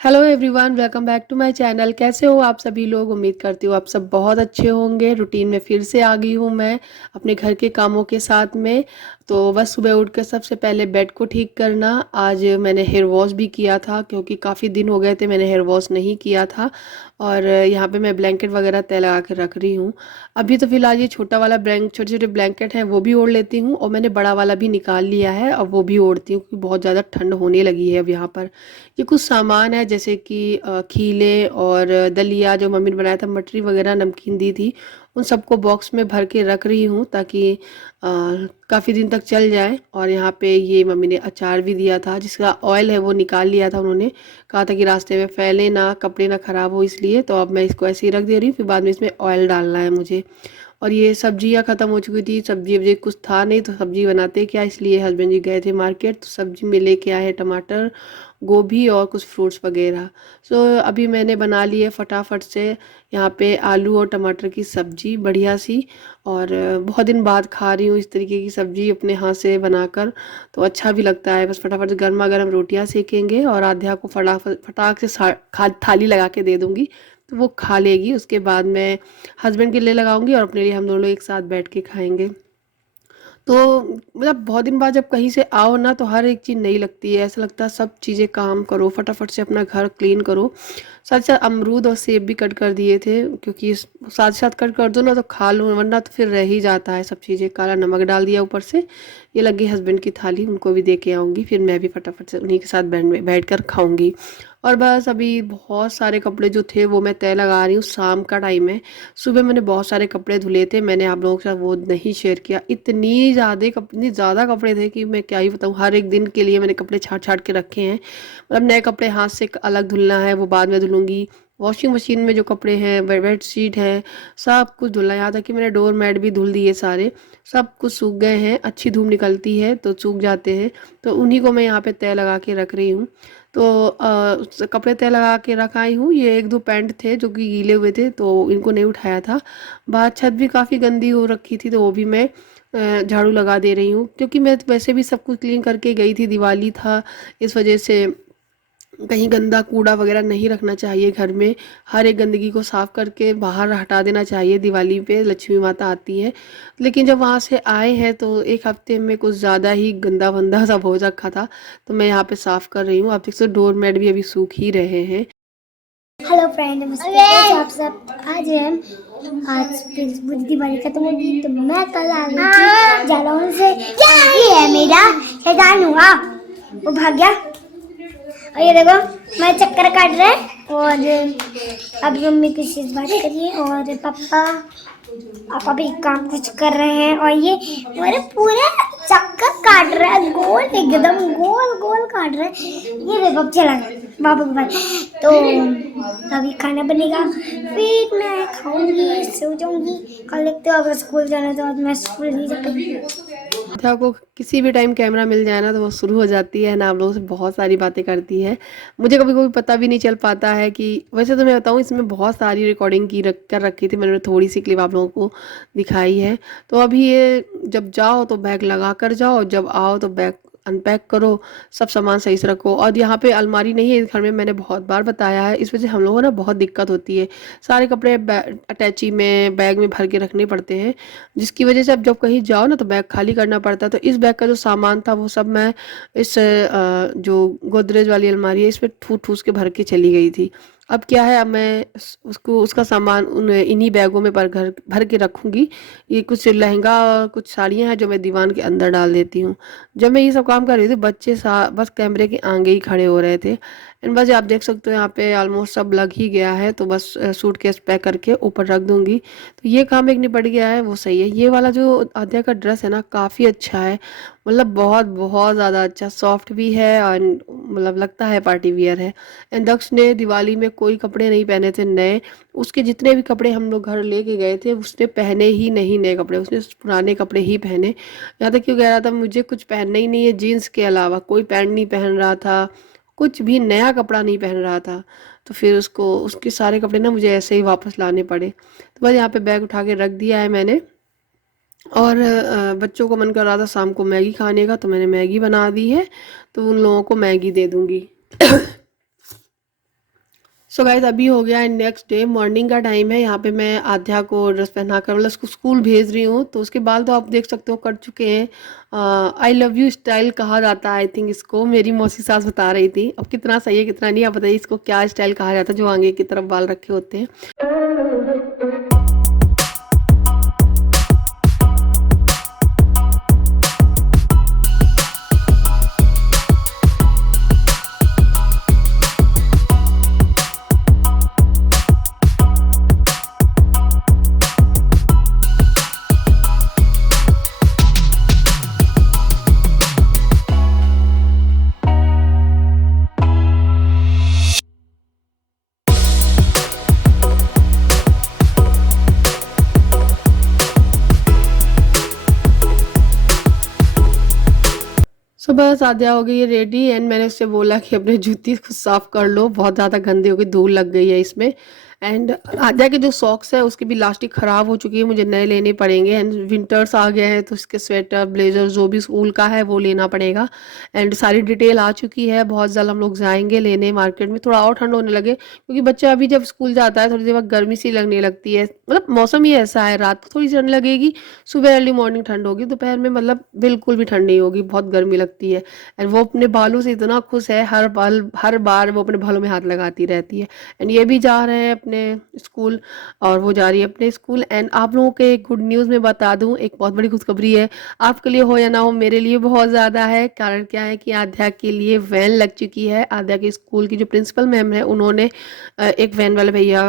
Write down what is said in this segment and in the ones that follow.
Hello everyone, welcome back to my channel. कैसे हो आप सभी लोग? उम्मीद करती हूँ आप सब बहुत अच्छे होंगे। रूटीन में फिर से आ गई हूँ मैं अपने घर के कामों के साथ में। तो बस सुबह उठ कर सबसे पहले बेड को ठीक करना। आज मैंने हेयर वॉश भी किया था क्योंकि काफ़ी दिन हो गए थे मैंने हेयर वॉश नहीं किया था। और यहाँ पे मैं ब्लैंकेट वगैरह तय लगा कर रख रही हूँ। अभी तो फिलहाल ये छोटा वाला छोटे छोटे ब्लैंकेट हैं वो भी ओढ़ लेती हूँ, और मैंने बड़ा वाला भी निकाल लिया है और वो भी ओढ़ती हूँ क्योंकि बहुत ज़्यादा ठंड होने लगी है अब यहाँ पर। ये कुछ सामान है जैसे कि खीले और दलिया जो मम्मी ने बनाया था, मटरी वगैरह नमकीन दी थी, उन सबको बॉक्स में भर के रख रही हूँ ताकि काफ़ी दिन तक चल जाए। और यहाँ पे ये मम्मी ने अचार भी दिया था जिसका ऑयल है वो निकाल लिया था उन्होंने। कहा था कि रास्ते में फैले ना, कपड़े ना ख़राब हो, इसलिए तो अब मैं इसको ऐसे ही रख दे रही हूँ, फिर बाद में इसमें ऑयल डालना है मुझे। और ये सब्जियां ख़त्म हो चुकी थी, सब्जी वब्जी कुछ था नहीं तो सब्जी बनाते क्या, इसलिए हस्बैंड जी गए थे मार्केट तो सब्जी में लेके आए हैं टमाटर, गोभी और कुछ फ्रूट्स वगैरह। सो अभी मैंने बना ली है फटाफट से यहाँ पे आलू और टमाटर की सब्जी बढ़िया सी। और बहुत दिन बाद खा रही हूँ इस तरीके की सब्जी अपने हाथ से बनाकर, तो अच्छा भी लगता है। बस फटाफट से गर्मा गर्म रोटियाँ सेकेंगे और आध्या को फटाफट फटाक से थाली लगा के दे दूँगी तो वो खा लेगी। उसके बाद मैं हस्बैंड के लिए लगाऊंगी और अपने लिए हम दोनों लोग एक साथ बैठ के खाएंगे। तो मतलब बहुत दिन बाद जब कहीं से आओ ना तो हर एक चीज़ नई लगती है, ऐसा लगता है सब चीज़ें काम करो फटाफट से, अपना घर क्लीन करो। साथ साथ अमरूद और सेब भी कट कर दिए थे क्योंकि साथ साथ कट कर दो ना तो खा लो, वरना तो फिर रह ही जाता है सब चीज़ें। काला नमक डाल दिया ऊपर से। ये लगी हस्बैंड की थाली, उनको भी दे के आऊँगी, फिर मैं भी फटाफट से उन्हीं के साथ बैठ कर खाऊंगी। और बस अभी बहुत सारे कपड़े जो थे वो मैं तय लगा रही हूँ, शाम का टाइम है। सुबह मैंने बहुत सारे कपड़े धुले थे, मैंने आप लोगों के साथ वो नहीं शेयर किया। इतनी ज़्यादा कपड़े थे कि मैं क्या ही बताऊँ, हर एक दिन के लिए मैंने कपड़े छाट छाट के रखे हैं। मतलब नए कपड़े हाथ से अलग धुलना है, वो बाद में धुलूंगी। वॉशिंग मशीन में जो कपड़े हैं, बेड शीट है, सब कुछ धुलना है। यहाँ तक कि मैंने डोर मैट भी धुल दिए सारे, सब कुछ सूख गए हैं। अच्छी धूप निकलती है तो सूख जाते हैं, तो उन्हीं को मैं यहाँ पे तय लगा के रख रही हूँ। तो कपड़े तय लगा के रखाई हूँ। ये एक दो पैंट थे जो कि गीले हुए थे तो इनको नहीं उठाया था। बाहर छत भी काफ़ी गंदी हो रखी थी तो वो भी मैं झाड़ू लगा दे रही हूँ क्योंकि मैं वैसे भी सब कुछ क्लीन करके गई थी, दिवाली था इस वजह से कहीं गंदा कूड़ा वगैरह नहीं रखना चाहिए घर में। हर एक गंदगी को साफ करके बाहर हटा देना चाहिए। दिवाली पे लक्ष्मी माता आती है, लेकिन जब वहाँ से आए हैं तो एक हफ्ते में कुछ ज़्यादा ही गंदा वंदा सब हो रखा था, तो मैं यहाँ पे साफ कर रही हूँ। आप देख सकते हो डोर मैट भी अभी सूख ही रहे हैं। हेलो फ्रेंड, नमस्ते। कैसे आप सब? आज फिर बुद्ध दिवाली खत्म होगी तो मैं कल आ गई थी जालौन से। ये है मेरा शैतान हुआ, वो भाग गया। और ये देखो मैं चक्कर काट रहे हैं। और अब मम्मी किसी से बात करिए और पापा भी काम कुछ कर रहे हैं। और ये मेरे पूरे चक्कर काट रहा है, गोल एकदम गोल गोल काट रहा है। ये देखो अब चला गया बाबू के पास। तो अभी खाना बनेगा, फिर मैं खाऊंगी, सो जाऊंगी। कल देखते हो अगर स्कूल जाना है तो आज मैं स्कूल नहीं जा पाऊंगी। विद्या को किसी भी टाइम कैमरा मिल जाए ना तो वो शुरू हो जाती है ना, आप लोगों से बहुत सारी बातें करती है। मुझे कभी कभी पता भी नहीं चल पाता है कि, वैसे तो मैं बताऊँ इसमें बहुत सारी रिकॉर्डिंग कर रखी थी मैंने, थोड़ी सी क्लिप आप लोगों को दिखाई है। तो अभी ये जब जाओ तो बैग लगा कर जाओ, जब आओ तो बैग अनपैक करो, सब सामान सही से रखो। और यहाँ पे अलमारी नहीं है इस घर में, मैंने बहुत बार बताया है, इस वजह से हम लोगों को ना बहुत दिक्कत होती है। सारे कपड़े अटैची में बैग में भर के रखने पड़ते हैं, जिसकी वजह से अब जब कहीं जाओ ना तो बैग खाली करना पड़ता है। तो इस बैग का जो सामान था वो सब मैं इस जो गोदरेज वाली अलमारी है इसमें ठूस ठूस के भर के चली गई थी। अब क्या है, अब मैं उसको उसका सामान उन इन्हीं बैगों में भर के रखूँगी। ये कुछ लहंगा और कुछ साड़ियाँ हैं जो मैं दीवान के अंदर डाल देती हूँ। जब मैं ये सब काम कर रही थी बच्चे बस कैमरे के आगे ही खड़े हो रहे थे। एंड बस आप देख सकते हो यहाँ पे ऑलमोस्ट सब लग ही गया है, तो बस सूटकेस पैक करके ऊपर रख दूँगी। तो ये काम एक निपट गया है, वो सही है। ये वाला जो आद्या का ड्रेस है ना काफ़ी अच्छा है, मतलब बहुत बहुत ज़्यादा अच्छा, सॉफ्ट भी है और मतलब लगता है पार्टी वियर है। एंड दक्ष ने दिवाली में कोई कपड़े नहीं पहने थे नए, उसके जितने भी कपड़े हम लोग घर लेके गए थे उसने पहने ही नहीं नए कपड़े, उसने पुराने कपड़े ही पहने। यहाँ तक क्यों कह रहा था मुझे कुछ पहनना ही नहीं है, जीन्स के अलावा कोई पैंट नहीं पहन रहा था, कुछ भी नया कपड़ा नहीं पहन रहा था। तो फिर उसको उसके सारे कपड़े ना मुझे ऐसे ही वापस लाने पड़े। तो बस यहाँ पे बैग उठा के रख दिया है मैंने। और बच्चों को मन कर रहा था शाम को मैगी खाने का तो मैंने मैगी बना दी है, तो उन लोगों को मैगी दे दूंगी। सो गाइस अभी हो गया है नेक्स्ट डे, मॉर्निंग का टाइम है। यहाँ पे मैं आध्या को ड्रेस पहना कर मतलब उसको स्कूल भेज रही हूँ। तो उसके बाल तो आप देख सकते हो कट चुके हैं। आई लव यू स्टाइल कहा जाता है आई थिंक इसको, मेरी मौसी सास बता रही थी। अब कितना सही है कितना नहीं, आप बताइए इसको क्या स्टाइल कहा जाता है जो आगे की तरफ बाल रखे होते हैं। सो बस आध्या हो गई है रेडी एंड मैंने उससे बोला कि अपने जूती खुद साफ कर लो, बहुत ज़्यादा गंदी हो गई, धूल लग गई है इसमें। एंड आध्या के जो सॉक्स है उसकी भी लास्टिक ख़राब हो चुकी है, मुझे नए लेने पड़ेंगे। एंड विंटर्स आ गए हैं तो उसके स्वेटर ब्लेजर जो भी स्कूल का है वो लेना पड़ेगा। एंड सारी डिटेल आ चुकी है, बहुत जल्द हम लोग जाएंगे लेने मार्केट में, थोड़ा और ठंड होने लगे क्योंकि बच्चा अभी जब स्कूल जाता है थोड़ी देर बाद गर्मी सी लगने लगती है। मतलब मौसम ही ऐसा है, रात को थोड़ी सी ठंड लगेगी, सुबह अर्ली मॉर्निंग ठंड होगी, दोपहर में मतलब बिल्कुल भी ठंड नहीं होगी, बहुत गर्मी लगती है। एंड वो अपने बालों से इतना खुश है, हर बार वो अपने बालों में हाथ लगाती रहती है। एंड ये भी जा रहे हैं अपने स्कूल और वो जा रही है अपने स्कूल। एंड आप लोगों को एक गुड न्यूज़ मैं बता दूं, एक बहुत बड़ी खुशखबरी है, आपके लिए हो या ना हो, मेरे लिए बहुत ज़्यादा है। कारण क्या है कि आध्या के लिए वैन लग चुकी है। आध्या के स्कूल की जो प्रिंसिपल मैम है उन्होंने एक वैन वाले भैया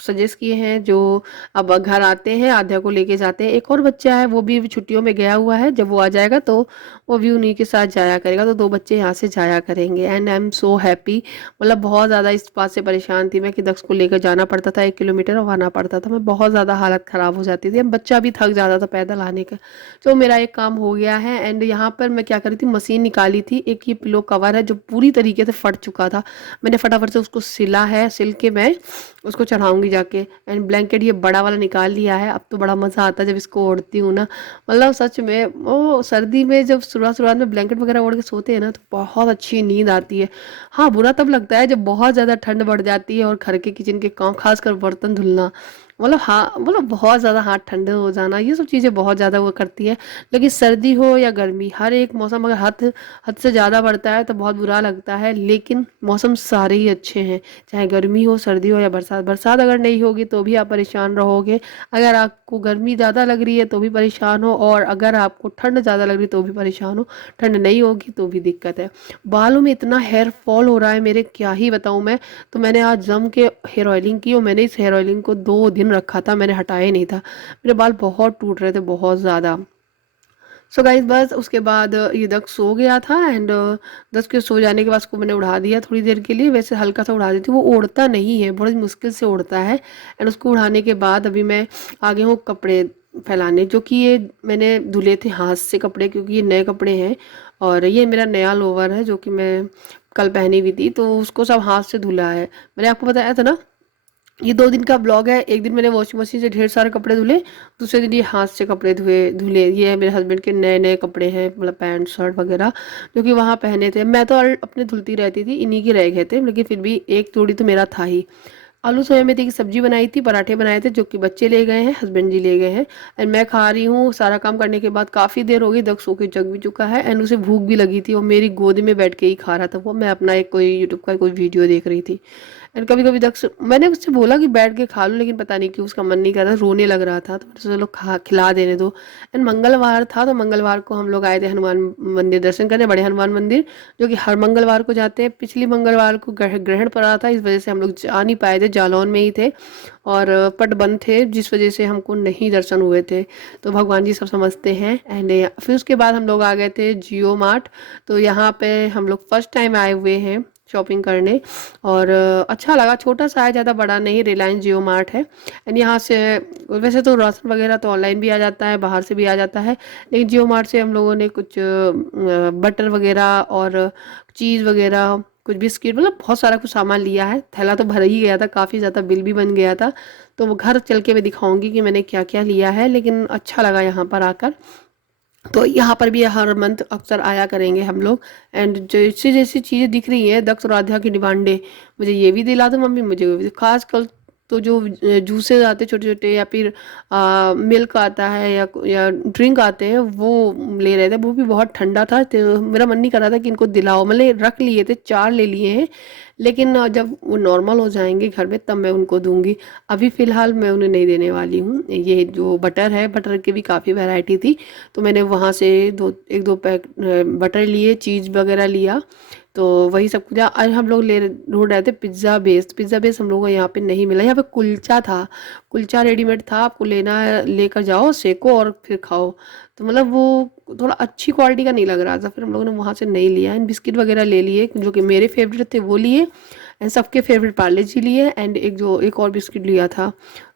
सजेस्ट किए हैं जो अब घर आते हैं, आध्या को लेके जाते हैं। एक और बच्चा है वो भी छुट्टियों में गया हुआ है, जब वो आ जाएगा तो वो भी उन्हीं के साथ जाया करेगा, तो 2 बच्चे यहाँ से जाया करेंगे। And I am so happy. मतलब बहुत ज़्यादा इस बात से परेशान थी मैं कि दक्ष को लेकर जाना पड़ता था, 1 किलोमीटर और आना पड़ता था, मैं बहुत ज़्यादा हालत ख़राब हो जाती थी। बच्चा भी थक जाता था पैदल आने का। तो मेरा एक काम हो गया है। एंड यहाँ पर मैं क्या करी थी, मशीन निकाली थी, एक ये पिलो कवर है जो पूरी तरीके से फट चुका था, मैंने फटाफट से उसको सिला है, सिल के मैं उसको चढ़ाऊंगी जाके। एंड ब्लैंकेट ये बड़ा वाला निकाल लिया है, अब तो बड़ा मज़ा आता है जब इसको ओढ़ती हूँ ना। मतलब सच में वो सर्दी में जब शुरुआत शुरुआत में ब्लैंकेट वगैरह ओढ़ के सोते हैं ना तो बहुत अच्छी नींद आती है। हाँ, बुरा तब लगता है जब बहुत ज़्यादा ठंड बढ़ जाती है और घर के किचन के काम खासकर बर्तन धुलना, मतलब हाँ मतलब बहुत ज़्यादा हाथ ठंडे हो जाना, ये सब चीज़ें बहुत ज़्यादा वो करती है। लेकिन सर्दी हो या गर्मी, हर एक मौसम अगर हद हद से ज़्यादा बढ़ता है तो बहुत बुरा लगता है। लेकिन मौसम सारे ही अच्छे हैं, चाहे गर्मी हो सर्दी हो या बरसात। बरसात अगर नहीं होगी तो भी आप परेशान रहोगे, अगर आपको गर्मी ज़्यादा लग रही है तो भी परेशान हो, और अगर आपको ठंड ज़्यादा लग रही है तो भी परेशान हो, ठंड नहीं होगी तो भी दिक्कत है। बालों में इतना हेयर फॉल हो रहा है मेरे, क्या ही बताऊँ मैं। तो मैंने आज जम के हेयर ऑयलिंग की और मैंने इस हेयर ऑयलिंग को 2 दिन रखा था, मैंने हटाया ही नहीं था, मेरे बाल बहुत टूट रहे थे बहुत ज़्यादा। सो गाइस बस उसके बाद ये दक्ष सो गया था। एंड दक्ष के सो जाने के बाद उसको मैंने उड़ा दिया थोड़ी देर के लिए, वैसे हल्का सा उड़ा देती हूँ, वो उड़ता नहीं है, बड़ी मुश्किल से उड़ता है। एंड उसको उड़ाने के बाद अभी मैं आगे हूँ कपड़े फैलाने, जो कि ये मैंने धुले थे हाथ से कपड़े क्योंकि ये नए कपड़े हैं। और ये मेरा नया लोवर है जो कि मैं कल पहनी हुई थी, तो उसको सब हाथ से धुला है। मैंने आपको बताया था ना, ये 2 दिन का ब्लॉग है। एक दिन मैंने वॉशिंग मशीन से ढेर सारे कपड़े धुले, दूसरे दिन ये हाथ से कपड़े धुले। ये है मेरे हस्बैंड के नए नए कपड़े हैं, मतलब पैंट शर्ट वगैरह जो कि वहाँ पहने थे। मैं तो अपने धुलती रहती थी, इन्हीं की रह गए थे, लेकिन फिर भी एक जोड़ी तो मेरा था ही। आलू सोया मेथी की सब्जी बनाई थी, पराठे बनाए थे जो कि बच्चे ले गए हैं, हस्बैंड जी ले गए हैं। एंड मैं खा रही हूँ। सारा काम करने के बाद काफ़ी देर हो गई, दक्ष सो के जग भी चुका है एंड उसे भूख भी लगी थी और मेरी गोद में बैठ के ही खा रहा था वो। मैं अपना एक कोई यूट्यूब का कोई वीडियो देख रही थी। एंड कभी कभी दक्ष, मैंने उससे बोला कि बैठ के खा लो, लेकिन पता नहीं क्यों उसका मन नहीं कर रहा, रोने लग रहा था, तो मैंने सोचा चलो खा खिला देने दो। एंड मंगलवार था तो मंगलवार को हम लोग आए थे हनुमान मंदिर दर्शन करने, बड़े हनुमान मंदिर जो कि हर मंगलवार को जाते हैं। पिछली मंगलवार को ग्रहण पड़ा था, इस वजह से हम लोग जा नहीं पाए थे, जालौन में ही थे और पट बंद थे, जिस वजह से हमको नहीं दर्शन हुए थे। तो भगवान जी सब समझते हैं। एंड फिर उसके बाद हम लोग आ गए थे जियो मार्ट। तो यहाँ पे हम लोग फर्स्ट टाइम आए हुए हैं शॉपिंग करने और अच्छा लगा, छोटा सा है, ज़्यादा बड़ा नहीं, रिलायंस जियो मार्ट है। एंड यहाँ से वैसे तो राशन वगैरह तो ऑनलाइन भी आ जाता है, बाहर से भी आ जाता है, लेकिन जियो मार्ट से हम लोगों ने कुछ बटर वगैरह और चीज़ वगैरह, कुछ बिस्किट, मतलब बहुत सारा कुछ सामान लिया है। थैला तो भर ही गया था, काफ़ी ज़्यादा बिल भी बन गया था। तो वो घर चल के मैं दिखाऊंगी कि मैंने क्या क्या लिया है, लेकिन अच्छा लगा यहाँ पर आकर। तो यहाँ पर भी हर मंथ अक्सर आया करेंगे हम लोग। एंड जैसी जैसी चीज़ें दिख रही हैं, दक्ष और आध्या की डिमांडें, मुझे ये भी दिला दो मम्मी, मुझे वो भी। खासकर तो जो जूसेस आते छोटे छोटे, या फिर मिल्क आता है, या ड्रिंक आते हैं, वो ले रहे थे। वो भी बहुत ठंडा था, तो मेरा मन नहीं कर रहा था कि इनको दिलाओ। मतलब रख लिए थे, 4 ले लिए हैं, लेकिन जब वो नॉर्मल हो जाएंगे घर में तब मैं उनको दूंगी। अभी फ़िलहाल मैं उन्हें नहीं देने वाली हूँ। ये जो बटर है, बटर की भी काफ़ी वैरायटी थी, तो मैंने वहाँ से एक दो पैक बटर लिए, चीज़ वगैरह लिया, तो वही सब कुछ। आज हम लोग ढूंढ रहे थे पिज़्ज़ा बेस्ड। पिज़्ज़ा बेस्ड हम लोगों को यहाँ पे नहीं मिला। यहाँ पे कुलचा था, कुलचा रेडीमेड था, आपको लेना है लेकर जाओ, सेको और फिर खाओ। तो मतलब वो थोड़ा अच्छी क्वालिटी का नहीं लग रहा था, फिर हम लोगों ने वहाँ से नहीं लिया। एंड बिस्किट वगैरह ले लिए जो कि मेरे फेवरेट थे, वो लिए। एंड सबके फेवरेट पार्ले जी लिए। एंड एक और बिस्किट लिया था,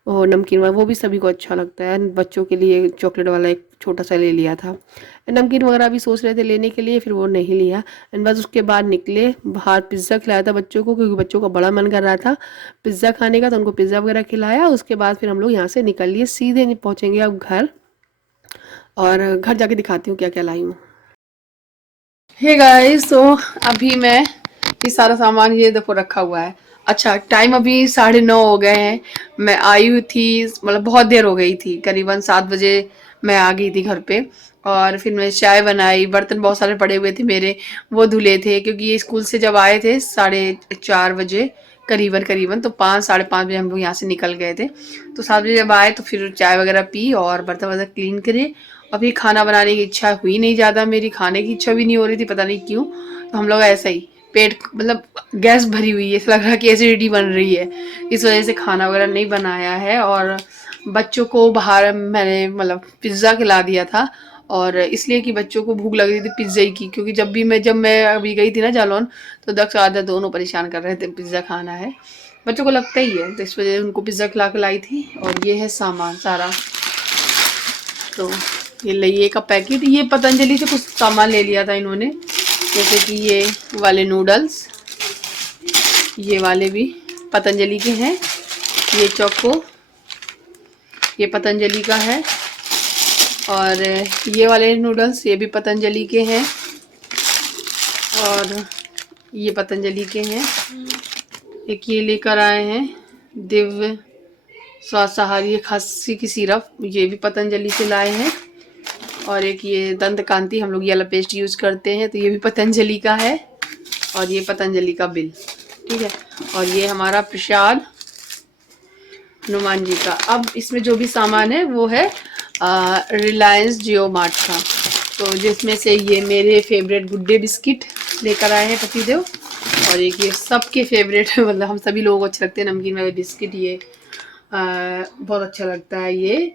वो नमकीन वाला, वो भी सभी को अच्छा लगता है। एंड बच्चों के लिए चॉकलेट वाला एक छोटा सा ले लिया था। नमकीन वगैरह भी सोच रहे थे लेने के लिए, फिर वो नहीं लिया। एंड बस उसके बाद निकले बाहर। पिज़्ज़ा खिलाया था बच्चों को, क्योंकि बच्चों का बड़ा मन कर रहा था पिज़्ज़ा खाने का, तो उनको पिज़्ज़ा वगैरह खिलाया। उसके बाद फिर हम लोग यहाँ से निकल लिए, सीधे नहीं पहुँचेंगे अब घर, और घर जाके दिखाती हूँ क्या क्या लाई हूँ। हे गाइस, तो अभी मैं ये सारा सामान ये देखो रखा हुआ है। अच्छा, टाइम अभी 9:30 हो गए हैं। मैं आई हुई थी, मतलब बहुत देर हो गई थी, करीबन 7 बजे मैं आ गई थी घर पे। और फिर मैं चाय बनाई, बर्तन बहुत सारे पड़े हुए थे मेरे, वो धुले थे, क्योंकि ये स्कूल से जब आए थे 4:30 बजे करीबन करीबन, तो 5 साढ़े 5 बजे हम लोग यहाँ से निकल गए थे। तो 7 बजे जब आए तो फिर चाय वगैरह पी और बर्तन वर्तन क्लीन करे। अभी खाना बनाने की इच्छा हुई नहीं ज़्यादा, मेरी खाने की इच्छा भी नहीं हो रही थी, पता नहीं क्यों। तो हम लोग ऐसा ही पेट, मतलब गैस भरी हुई है, ऐसा लग रहा है कि एसिडिटी बन रही है, इस वजह से खाना वगैरह नहीं बनाया है। और बच्चों को बाहर मैंने मतलब पिज़्ज़ा खिला दिया था, और इसलिए कि बच्चों को भूख लग रही थी पिज़्ज़ा की, क्योंकि जब मैं अभी गई थी ना जालौन, तो दक्ष आधा दोनों परेशान कर रहे थे पिज़्ज़ा खाना है, बच्चों को लगता ही है, तो इस वजह से उनको पिज़्ज़ा खिला के लाई थी। और ये है सामान सारा, तो ये लइये का पैकेट, ये पतंजलि से कुछ सामान ले लिया था इन्होंने, जैसे कि ये वाले नूडल्स, ये वाले भी पतंजलि के हैं, ये चोको ये पतंजलि का है, और ये वाले नूडल्स ये भी पतंजलि के हैं, और ये पतंजलि के हैं। एक ये लेकर आए हैं दिव्य स्वास्थ्यहारी खस्सी की सिरप, ये भी पतंजलि से लाए हैं। और एक ये दंत कांति, हम लोग ये वाला पेस्ट यूज करते हैं, तो ये भी पतंजलि का है, और ये पतंजलि का बिल, ठीक है। और ये हमारा प्रसाद हनुमान जी का। अब इसमें जो भी सामान है वो है रिलायंस जियो मार्ट का, तो जिसमें से ये मेरे फेवरेट गुड्डे बिस्किट लेकर आए हैं पतिदेव, और एक ये सबके फेवरेट मतलब हम सभी लोगों को अच्छे लगते हैं नमकीन वाले बिस्किट, ये बहुत अच्छा लगता है, ये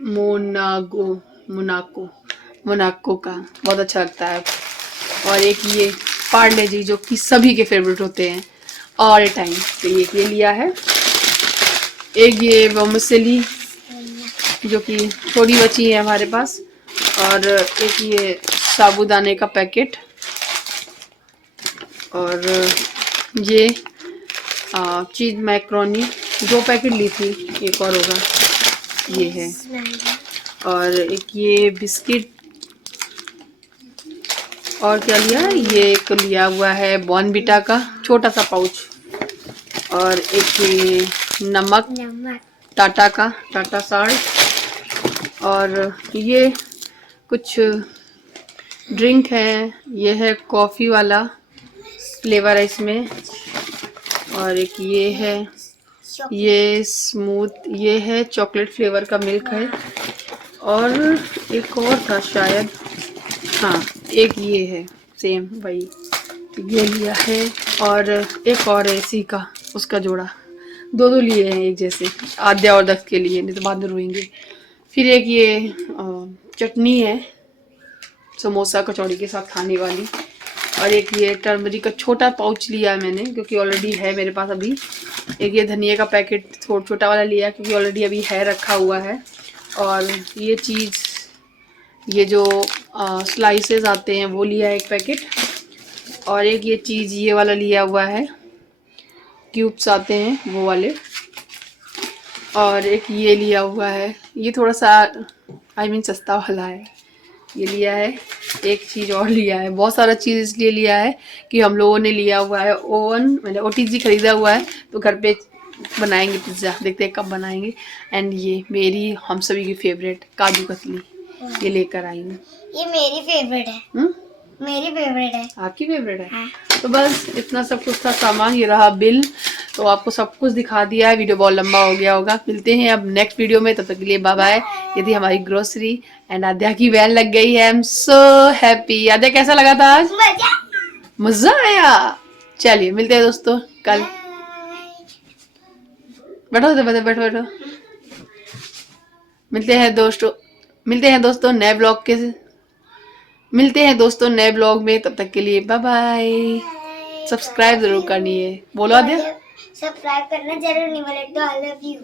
मोनागो मोनाको मोनाको का बहुत अच्छा लगता है। और एक ये पार्ले जी, जो कि सभी के फेवरेट होते हैं ऑल टाइम, तो ये लिया है। एक ये वर्मिसेली जो कि थोड़ी बची है हमारे पास, और एक ये साबूदाने का पैकेट, और ये चीज़ मैक्रोनी 2 पैकेट ली थी, एक और होगा, ये है। और एक ये बिस्किट, और क्या लिया है, ये एक लिया हुआ है बॉर्नविटा का छोटा सा पाउच, और एक ये नमक टाटा का, टाटा साल्ट, और ये कुछ ड्रिंक है, ये है कॉफ़ी वाला फ्लेवर है इसमें, और एक ये है, ये स्मूथ, ये है चॉकलेट फ्लेवर का मिल्क है, और एक और था शायद, हाँ एक ये है सेम वही, ये लिया है। और एक और है इसी का, उसका जोड़ा, दो लिए हैं एक जैसे, आद्या और दक्ष के लिए, नहीं तो बाद में रोएंगे। फिर एक ये चटनी है समोसा कचौड़ी के साथ खाने वाली, और एक ये टर्मरिक का छोटा पाउच लिया है मैंने, क्योंकि ऑलरेडी है मेरे पास अभी। एक ये धनिया का पैकेट छोटा वाला लिया, क्योंकि ऑलरेडी अभी है रखा हुआ है। और ये चीज़, ये जो स्लाइसेस आते हैं वो लिया है एक पैकेट, और एक ये चीज़ ये वाला लिया हुआ है, क्यूब्स आते हैं वो वाले, और एक ये लिया हुआ है, ये थोड़ा सा आई मीन सस्ता वाला है। ये लिया है, एक चीज़ और लिया है, बहुत सारा चीज़ इसलिए लिया है कि हम लोगों ने लिया हुआ है ओवन, मैंने OTG खरीदा हुआ है, तो घर पे बनाएंगे पिज्ज़ा, देखते हैं कब बनाएंगे। एंड ये मेरी हम सभी की फेवरेट काजू कतली, ये लेकर आई हूँ। ये मेरी फेवरेट है। मेरी फेवरेट है। आपकी फेवरेट है? हाँ। तो बस इतना सब कुछ था सामान, ये रहा बिल, तो आपको सब कुछ दिखा दिया है। वीडियो बहुत लंबा हो गया होगा, मिलते हैं अब नेक्स्ट वीडियो में, तब तक के लिए बाय बाय। ये थी हमारी ग्रोसरी एंड आद्या की वैन लग गई है। I am so happy. आद्या कैसा लगा था आज? मजा आया। चलिए मिलते हैं दोस्तों कल। बैठो बैठो बैठो बैठो। मिलते हैं दोस्तों नए ब्लॉग के, मिलते हैं दोस्तों नए ब्लॉग में, तब तक के लिए बाय बाय। सब्सक्राइब जरूर करनी है, बोलो आद्या। सब्सक्राइब करना जरूर नहीं बोले तो आई लव यू।